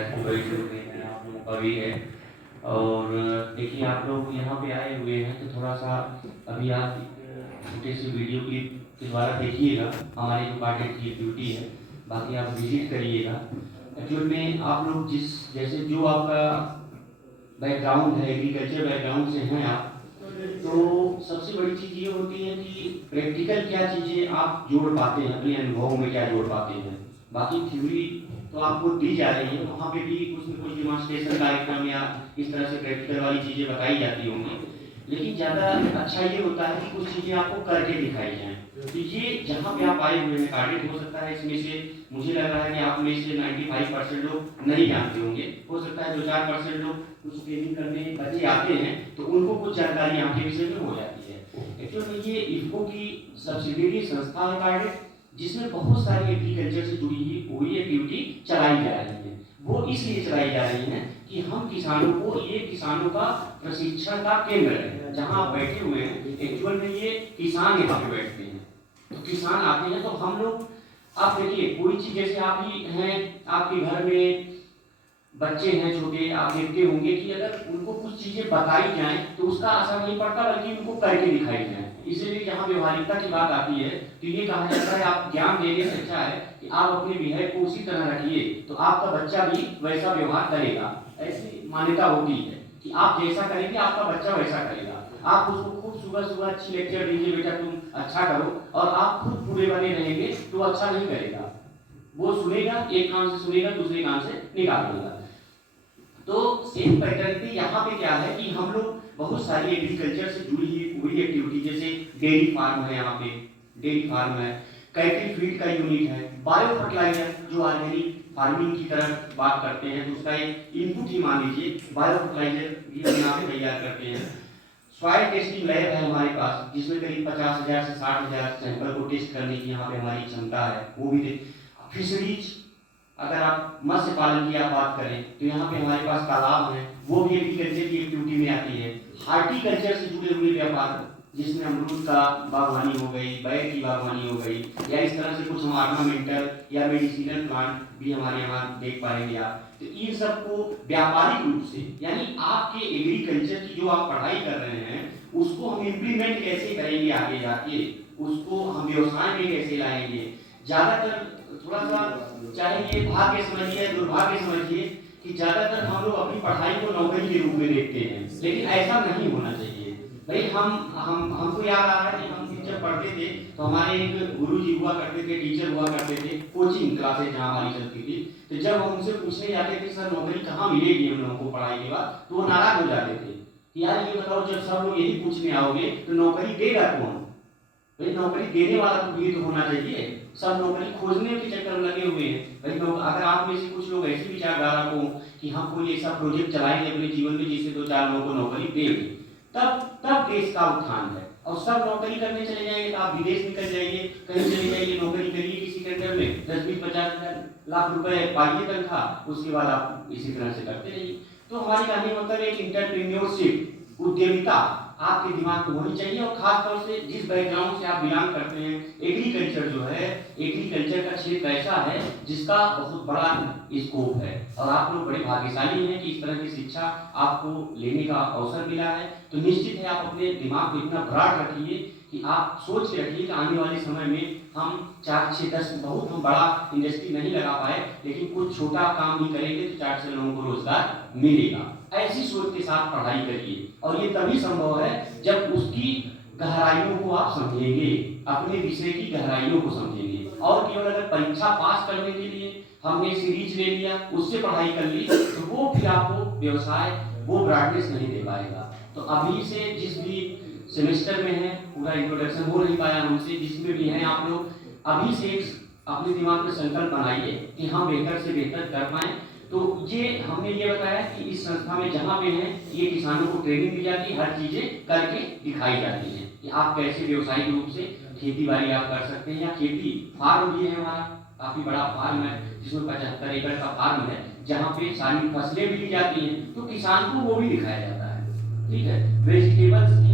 शायद कोई शुरू नहीं है, आप लोगों का भी है। और देखिए आप लोग यहाँ पे आए हुए हैं तो थोड़ा सा अभी आप एक छोटे से वीडियो क्लिप के द्वारा देखिएगा हमारी जो कार्डियक की एक्टिविटी है, बाकी आप विजिट करिएगा। एक्चुअल में आप लोग जिस जैसे जो आपका बैकग्राउंड है, एग्रीकल्चर बैकग्राउंड से हैं आप, तो सबसे बड़ी चीज़ ये होती है कि प्रैक्टिकल क्या चीज़ें आप जोड़ पाते हैं, अपने अनुभव में क्या जोड़ पाते हैं। बाकी थ्योरी तो आपको दी जा रही है, वहाँ पे भी कुछ न कुछ डिमॉन्स्ट्रेशन कार्यक्रम या इस तरह से प्रैक्टिकल वाली चीज़ें बताई जाती होंगी, लेकिन ज़्यादा अच्छा ये होता है कि कुछ चीज़ें आपको करके दिखाई जाएँ। तो ये जहाँ पे आप आए हुए हैं टारगेट हो सकता है इसमें से, मुझे लग रहा है कि आप में से 95% लोग नहीं जानते होंगे, हो सकता है 2-4% लोग कुछ ट्रेनिंग करने बच्चे आते हैं तो उनको कुछ जानकारी यहाँ के विषय में हो जाती है। एक्चुअल में ये इफ्को की सब्सिडियरी संस्था है टारगेट, जिसमें बहुत सारी एग्रीकल्चर से जुड़ी हुई एक्टिविटी चलाई जा रही है। वो इसलिए चलाई जा रही है कि हम किसानों को, ये किसानों का प्रशिक्षण का केंद्र है जहाँ आप बैठे हुए हैं। एक्चुअल में ये किसान यहाँ पे बैठते हैं, तो किसान आते हैं तो हम लोग, आप देखिए कोई चीज़ जैसे आप ही हैं, आपके घर में बच्चे हैं छोटे, आप देखते होंगे कि अगर उनको कुछ चीज़ें बताई जाएं तो उसका असर नहीं पड़ता, बल्कि उनको करके दिखाई जाए। इसीलिए यहाँ व्यवहारिकता की बात आती है तो ये कहा जाता है आप ज्ञान देने से अच्छा है कि आप अपने बिहेव को उसी तरह रखिए तो आपका बच्चा भी वैसा व्यवहार करेगा। ऐसी मान्यता होती है कि आप जैसा करेंगे आपका बच्चा वैसा करेगा। आप उसको खूब सुबह सुबह अच्छी लेक्चर दीजिए, बेटा तुम अच्छा करो, और आप खुद पूरे बने रहेंगे तो अच्छा नहीं करेगा। वो सुनेगा, एक कान से सुनेगा, दूसरे कान से निकाल देगा। तो सेम पैटर्न पे यहाँ पे क्या है कि हम लोग बहुत सारी एग्रीकल्चर से जुड़ी हुई एक्टिविटी, जैसे डेयरी फार्म है, यहाँ पे डेयरी फार्म है, कैटल फीड का यूनिट है, बायो फर्टिलाइजर जो ऑर्गेनिक फार्मिंग की तरफ बात करते हैं तो उसका एक इनपुट ही मान लीजिए बायो फर्टिलाइजर भी हम यहाँ पे तैयार करते हैं। सॉइल टेस्टिंग लैब है हमारे पास, जिसमें करीब 50,000 से 60,000 सैंपल को टेस्ट करने की यहाँ पे हमारी क्षमता है, वो भी फिशरीज, अगर आप मत्स्य पालन की आप बात करें तो यहाँ पे हमारे पास तालाब हैं, वो भी एग्रीकल्चर की एक्टिविटी में आती है। हार्टिकल्चर से जुड़े हुए व्यापार, जिसमें अमरूद का बागवानी हो गई, बैर की बागवानी हो गई, या इस तरह से कुछ हम ऑर्नामेंटल या मेडिसिनल प्लांट भी हमारे यहाँ देख पाएंगे आप। तो इन सबको व्यापारिक रूप से, यानी आपके एग्रीकल्चर की जो आप पढ़ाई कर रहे हैं उसको हम इम्प्लीमेंट कैसे करेंगे आगे जाके, उसको हम व्यवसाय में कैसे लाएंगे। ज़्यादातर थोड़ा सा, चाहे ये भाग्य समझिए दुर्भाग्य समझिए, कि ज्यादातर हम लोग अपनी पढ़ाई को नौकरी के रूप में देखते हैं, लेकिन ऐसा नहीं होना चाहिए भाई। हमको याद आ रहा है कि हम जब पढ़ते थे तो हमारे एक गुरुजी हुआ करते थे, टीचर हुआ करते थे, कोचिंग क्लासेज जहाँ हमारी चलती थी, तो जब हम उनसे पूछने जाते थे सर नौकरी कहाँ मिलेगी हम लोगों को पढ़ाई के बाद, तो वो नाराज हो जाते थे कि यार ये बताओ जब सब लोग यही पूछने आओगे तो नौकरी देगा कौन। भाई नौकरी देने वाला तो भी तो होना चाहिए, सब नौकरी खोजने के चक्कर में लगे हुए हैं। भाई अगर आप में से कुछ लोग ऐसी विचारधारा को कि हम कोई ऐसा प्रोजेक्ट चलाएंगे अपने जीवन में जिससे 2-4 लोगों को नौकरी देंगे, तब देश का उत्थान है। और सब नौकरी करने चले जाएंगे तो आप विदेश निकल जाइए, कहीं चले जाइए, नौकरी करिए किसी के अंदर में 10-20-50 लाख रुपए पाइए तनख्वाह, उसके बाद आप इसी तरह से करते रहिए। तो हमारी कहने मतलब एक इंटरप्रेन्योरशिप, उद्यमिता आपके दिमाग में होनी चाहिए। और खासतौर से जिस बैकग्राउंड से आप बिलोंग करते हैं, एग्रीकल्चर जो है, एग्रीकल्चर का क्षेत्र ऐसा है जिसका बहुत बड़ा स्कोप है, और आप लोग बड़े भाग्यशाली हैं कि इस तरह की शिक्षा आपको लेने का अवसर मिला है। तो निश्चित है आप अपने दिमाग को इतना ब्रॉड रखिए कि आप सोच के रखिए कि आने वाले समय में हम 4-6-10 बहुत हम बड़ा इंडस्ट्री नहीं लगा पाए, लेकिन कुछ छोटा काम भी करेंगे तो 4 लोगों को रोजगार मिलेगा। ऐसी सोच के साथ पढ़ाई करिए, और ये तभी संभव है जब उसकी गहराइयों को आप समझेंगे, अपने विषय की गहराइयों को समझेंगे। और केवल अगर परीक्षा पास करने के लिए हमने सीरीज ले लिया, उससे पढ़ाई कर ली, तो वो फिर आपको व्यवसाय वो ब्राइटनेस नहीं दे पाएगा। तो अभी से जिस भी सेमेस्टर में है, पूरा इंट्रोडक्शन हो नहीं पाया हमसे, जिसमें भी हैं आप लोग, अभी से अपने दिमाग में संकल्प बनाइए कि हम बेहतर से बेहतर कर पाएं। तो ये हमने ये बताया कि इस संस्था में जहाँ पे हैं ये किसानों को ट्रेनिंग दी जाती है, हर चीजें करके दिखाई जाती हैं कि आप कैसे व्यवसायिक रूप से खेती बाड़ी आप कर सकते हैं, या खेती फार्म भी है हमारा, काफी बड़ा फार्म है जिसमें 75 एकड़ का फार्म है, जहाँ पे सारी फसलें भी ली जाती हैं, तो किसान को वो भी दिखाया जाता है। ठीक है, वेजिटेबल्स की